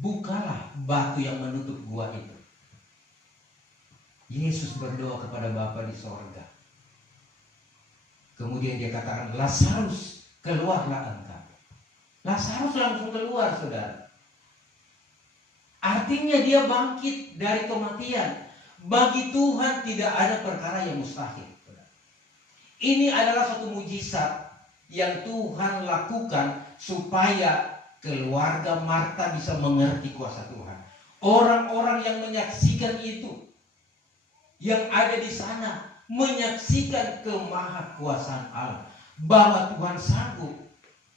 bukalah batu yang menutup gua itu. Yesus berdoa kepada Bapa di sorga. Kemudian dia katakan, Lazarus, keluarlah engkau. Lazarus langsung keluar, saudara. Artinya dia bangkit dari kematian. Bagi Tuhan tidak ada perkara yang mustahil, saudara. Ini adalah satu mujizat yang Tuhan lakukan supaya keluarga Marta bisa mengerti kuasa Tuhan. Orang-orang yang menyaksikan itu, yang ada di sana, menyaksikan kemahakuasaan Allah, bahwa Tuhan sanggup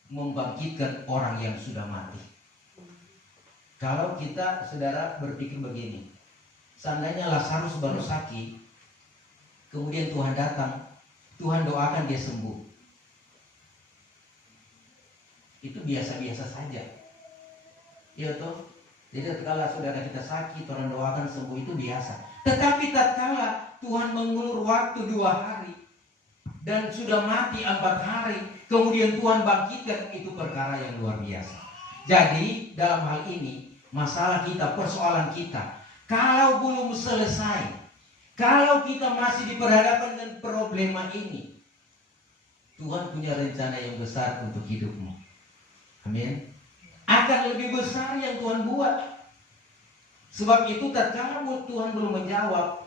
membangkitkan orang yang sudah mati. Kalau kita, saudara, berpikir begini, seandainya Lazarus baru sakit, kemudian Tuhan datang, Tuhan doakan dia sembuh, itu biasa-biasa saja, ya toh. Jadi tatkala saudara kita sakit, orang doakan sembuh, itu biasa. Tetapi tatkala Tuhan mengulur waktu 2 hari dan sudah mati 4 hari, kemudian Tuhan bangkitkan, itu perkara yang luar biasa. Jadi dalam hal ini, masalah kita, persoalan kita, kalau belum selesai, kalau kita masih diperhadapkan dengan problema ini, Tuhan punya rencana yang besar untuk hidupmu. Amin. Akan lebih besar yang Tuhan buat. Sebab itu tatkala Tuhan belum menjawab,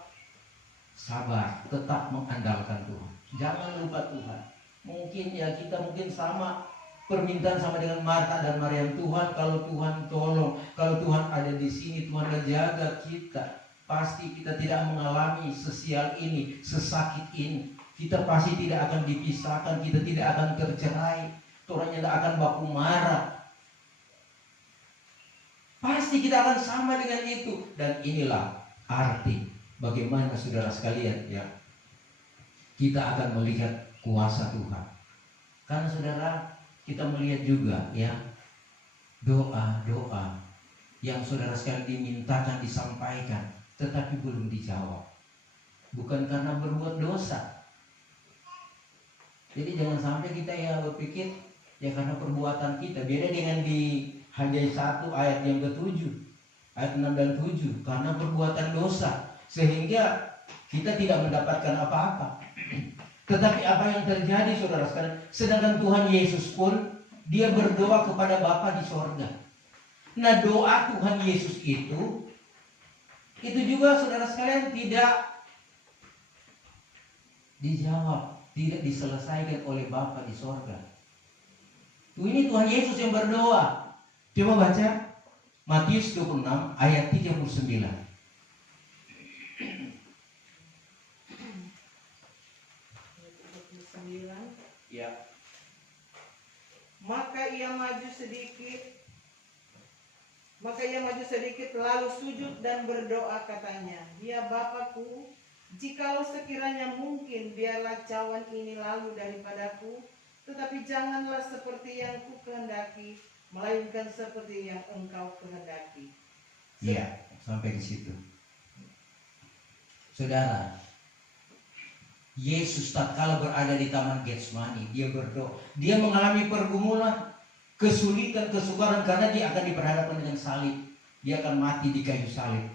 sabar, tetap mengandalkan Tuhan. Jangan lupa Tuhan. Mungkin ya kita sama permintaan sama dengan Marta dan Maryam. Tuhan, kalau Tuhan tolong, kalau Tuhan ada di sini, Tuhan akan jaga kita, pasti kita tidak mengalami sesial ini, sesakit ini. Kita pasti tidak akan dipisahkan, kita tidak akan tercerai, Tuhan tidak akan baku marah. Pasti kita akan sama dengan itu. Dan inilah arti bagaimana saudara sekalian ya, kita akan melihat kuasa Tuhan. Karena saudara, kita melihat juga ya, doa-doa yang saudara sekalian dimintakan, disampaikan, tetapi belum dijawab. Bukan karena berbuat dosa. Jadi jangan sampai kita ya berpikir ya karena perbuatan kita. Beda dengan di Hagai 1 ayat yang ke-7, ayat 6 dan 7, karena perbuatan dosa sehingga kita tidak mendapatkan apa-apa. Tetapi apa yang terjadi saudara sekalian, sedangkan Tuhan Yesus pun dia berdoa kepada Bapa di sorga. Nah, doa Tuhan Yesus itu juga saudara sekalian tidak dijawab, tidak diselesaikan oleh Bapa di sorga. Ini Tuhan Yesus yang berdoa. Coba baca Matius 26 ayat 39. Ya. Maka ia maju sedikit lalu sujud dan berdoa, katanya, ya Bapakku, jikalau sekiranya mungkin, biarlah cawan ini lalu daripadaku, tetapi janganlah seperti yang ku kehendaki, melainkan seperti yang Engkau kehendaki. Iya, sampai di situ. Saudara, Yesus tatkala berada di Taman Getsemani, dia berdoa. Dia mengalami pergumulan, kesulitan, kesukaran karena dia akan diperhadapkan dengan salib. Dia akan mati di kayu salib.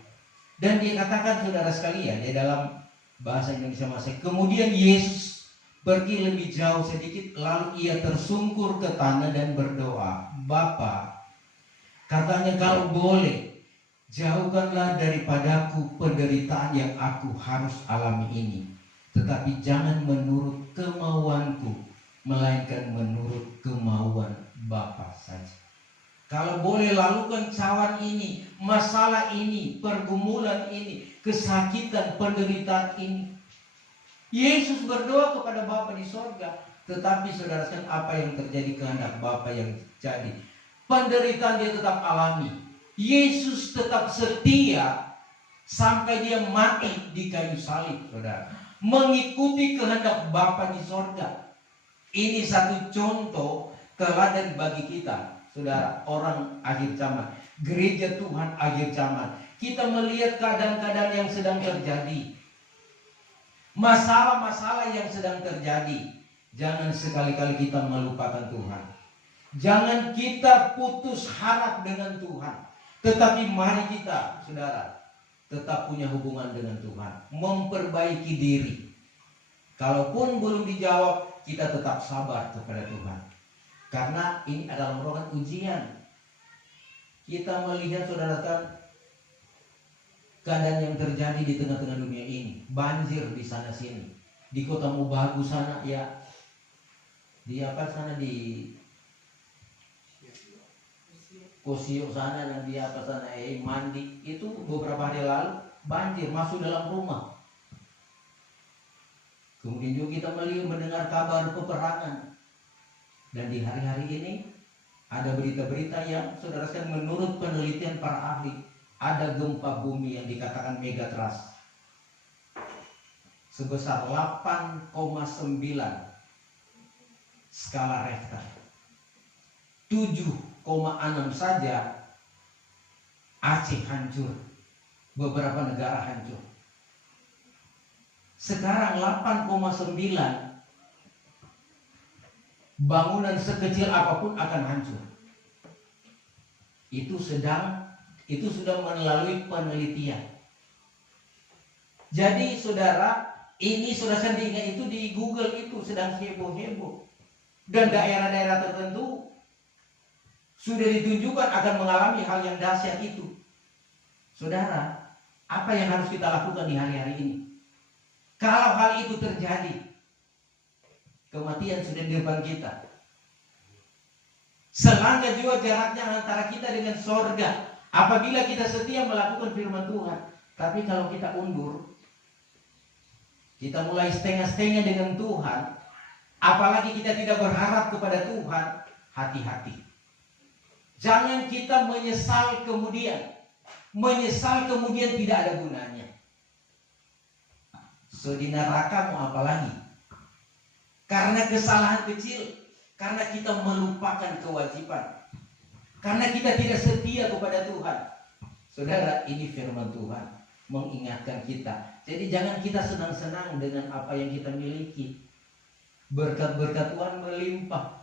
Dan dia katakan saudara sekalian, di dalam bahasa Indonesia masih, kemudian Yesus pergi lebih jauh sedikit, lalu ia tersungkur ke tanah dan berdoa, Bapa, Katanya kalau boleh, jauhkanlah daripadaku penderitaan yang aku harus alami ini. Tetapi jangan menurut kemauanku, melainkan menurut kemauan Bapa saja. Kalau boleh lalukan cawan ini, masalah ini, pergumulan ini, kesakitan, penderitaan ini. Yesus berdoa kepada Bapa di sorga. Tetapi saudara sekalian, apa yang terjadi kehendak Bapa yang jadi. Penderitaan dia tetap alami. Yesus tetap setia sampai dia mati di kayu salib, saudara. Mengikuti kehendak Bapa di sorga. Ini satu contoh teladan bagi kita, saudara, orang akhir zaman, gereja Tuhan akhir zaman. Kita melihat keadaan-keadaan yang sedang terjadi, masalah-masalah yang sedang terjadi. Jangan sekali-kali kita melupakan Tuhan. Jangan kita putus harap dengan Tuhan. Tetapi mari kita, saudara, tetap punya hubungan dengan Tuhan, memperbaiki diri. Kalaupun belum dijawab, kita tetap sabar kepada Tuhan. Karena ini adalah merupakan ujian. Kita melihat, saudara, keadaan yang terjadi di tengah-tengah dunia ini. Banjir di sana sini. Di kota Mubagu sana, ya. Di apa sana, di Kosio sana, dan di apa sana, Mandi. Itu beberapa hari lalu banjir masuk dalam rumah. Kemudian juga kita mendengar kabar peperangan. Dan di hari-hari ini ada berita-berita yang, saudara sekalian, menurut penelitian para ahli, ada gempa bumi yang dikatakan megatrust sebesar 8,9 skala Richter. 7,6 saja Aceh hancur, beberapa negara hancur. Sekarang 8,9, bangunan sekecil apapun akan hancur. Itu sudah melalui penelitian. Jadi saudara, ini sudah diingat, itu di Google itu sedang heboh-heboh. Dan daerah-daerah tertentu sudah ditunjukkan akan mengalami hal yang dahsyat itu. Saudara, apa yang harus kita lakukan di hari-hari ini? Kalau hal itu terjadi, kematian sudah di depan kita. Selangkah juga jaraknya antara kita dengan sorga. Apabila kita setia melakukan firman Tuhan. Tapi kalau kita undur, kita mulai setengah-setengah dengan Tuhan, apalagi kita tidak berharap kepada Tuhan, hati-hati. Jangan kita menyesal kemudian. Menyesal kemudian tidak ada gunanya. So di neraka mau apa lagi? Karena kesalahan kecil, karena kita melupakan kewajiban, karena kita tidak setia kepada Tuhan. Saudara, ini firman Tuhan mengingatkan kita. Jadi jangan kita senang-senang dengan apa yang kita miliki. Berkat-berkat Tuhan melimpah.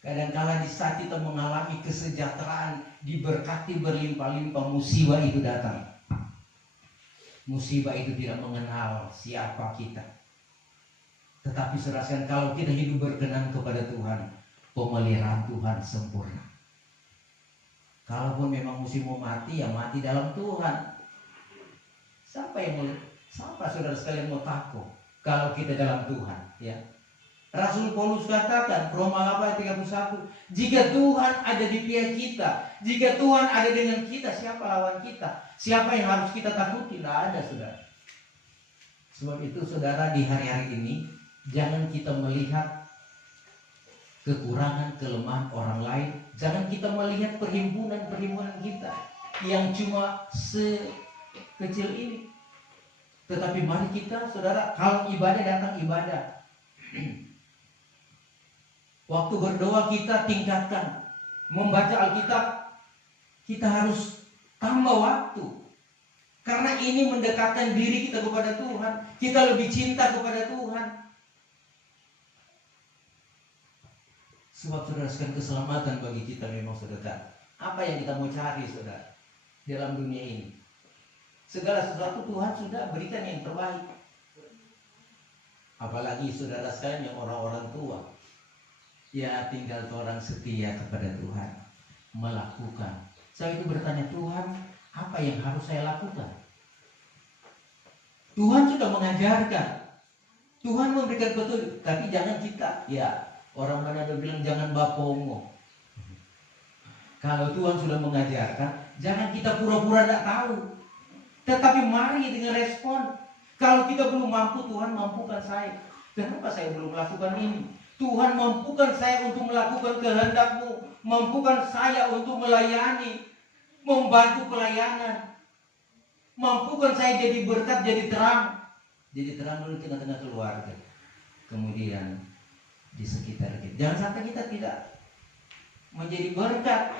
Kadang-kala di saat kita mengalami kesejahteraan, diberkati berlimpah-limpah, musibah itu datang. Musibah itu tidak mengenal siapa kita. Tetapi saudara, kalau kita hidup berkenan kepada Tuhan, pemeliharaan Tuhan sempurna. Kalaupun memang musim mau mati, ya mati dalam Tuhan. Siapa saudara sekalian mau takut kalau kita dalam Tuhan, ya? Rasul Paulus katakan, Roma 8 ayat 31, jika Tuhan ada di pihak kita, jika Tuhan ada dengan kita, siapa lawan kita? Siapa yang harus kita takuti? Tidak ada, saudara. Sebab itu, saudara, di hari-hari ini jangan kita melihat kekurangan, kelemahan orang lain. Jangan kita melihat perhimpunan-perhimpunan kita yang cuma sekecil ini. Tetapi mari kita, saudara, kalau ibadah datang ibadah. Waktu berdoa kita tingkatkan. Membaca Alkitab, kita harus tambah waktu. Karena ini mendekatkan diri kita kepada Tuhan. Kita lebih cinta kepada Tuhan. Sebab saudara sekalian, keselamatan bagi kita memang sudah dekat. Apa yang kita mau cari, saudara, dalam dunia ini? Segala sesuatu Tuhan sudah berikan yang terbaik. Apalagi saudara sekalian yang orang-orang tua. Ya tinggal orang setia kepada Tuhan. melakukan. Saya itu bertanya, Tuhan, apa yang harus saya lakukan? Tuhan sudah mengajarkan, Tuhan memberikan petunjuk, tapi jangan kita, ya orang Manado bilang jangan bapongo. Kalau Tuhan sudah mengajarkan, jangan kita pura-pura tidak tahu. Tetapi mari dengan respon. Kalau kita belum mampu, Tuhan mampukan saya. Kenapa saya belum melakukan ini? Tuhan mampukan saya untuk melakukan kehendak-Mu, mampukan saya untuk melayani, membantu pelayanan, mampukan saya jadi berkat, jadi terang dulu tengah-tengah keluarga, kemudian di sekitar kita. Jangan sampai kita tidak menjadi berkat,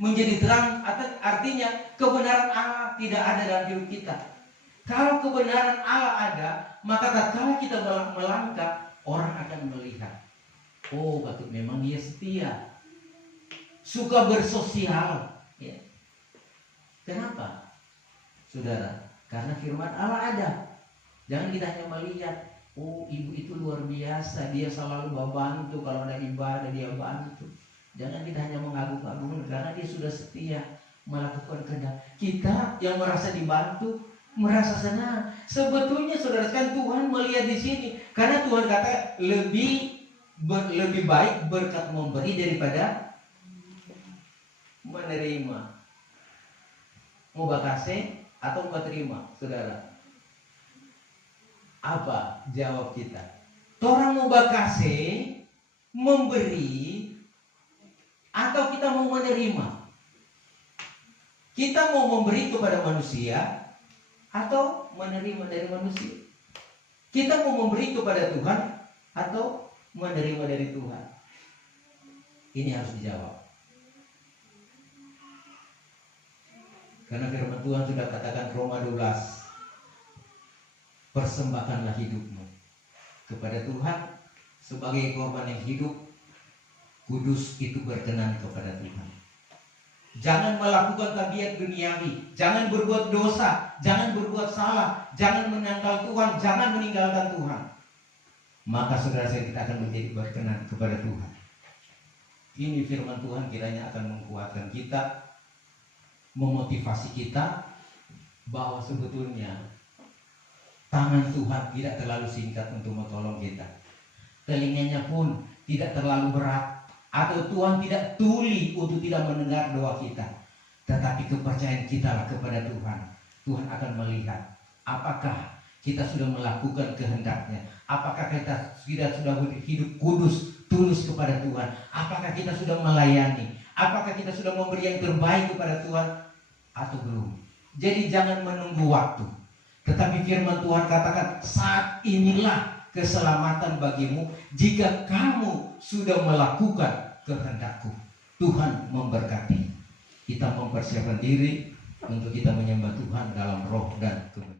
menjadi terang. Artinya kebenaran Allah tidak ada dalam hidup kita. Kalau kebenaran Allah ada, maka tatkala kita melangkah, orang akan melihat, oh patut memang dia setia, suka bersosial, ya. Kenapa? Saudara, karena firman Allah ada. Jangan kita hanya melihat, oh ibu itu luar biasa, dia selalu membantu, kalau ada ibadah dia bantu. Jangan kita hanya mengagung-agungkan, karena dia sudah setia melakukan kehendak. Kita yang merasa dibantu, merasa senang. Sebetulnya saudara sekalian, Tuhan melihat di sini, karena Tuhan kata lebih baik berkat memberi daripada menerima. Mau bakase atau mau terima, saudara? Apa jawab kita? Orang mau bakase, memberi, atau kita mau menerima? Kita mau memberi kepada manusia atau menerima dari manusia? Kita mau memberi kepada Tuhan atau menerima dari Tuhan? Ini harus dijawab. Karena firman Tuhan sudah katakan Roma 12, persembahkanlah hidupmu kepada Tuhan sebagai korban yang hidup, kudus, itu berkenan kepada Tuhan. Jangan melakukan tabiat duniawi, jangan berbuat dosa, jangan berbuat salah, jangan menyangkal Tuhan, jangan meninggalkan Tuhan. Maka saudara saya, kita akan menjadi berkenan kepada Tuhan. Ini firman Tuhan kiranya akan menguatkan kita, memotivasi kita bahwa sebetulnya tangan Tuhan tidak terlalu singkat untuk menolong kita. Telinganya pun tidak terlalu berat, atau Tuhan tidak tuli untuk tidak mendengar doa kita. Tetapi kepercayaan kita lah kepada Tuhan. Tuhan akan melihat apakah kita sudah melakukan kehendaknya, apakah kita sudah hidup kudus, tulus kepada Tuhan, apakah kita sudah melayani, apakah kita sudah memberi yang terbaik kepada Tuhan atau belum. Jadi jangan menunggu waktu, tetapi firman Tuhan katakan, saat inilah keselamatan bagimu jika kamu sudah melakukan kehendakku. Tuhan memberkati. Kita mempersiapkan diri untuk kita menyembah Tuhan dalam roh dan kebenaran.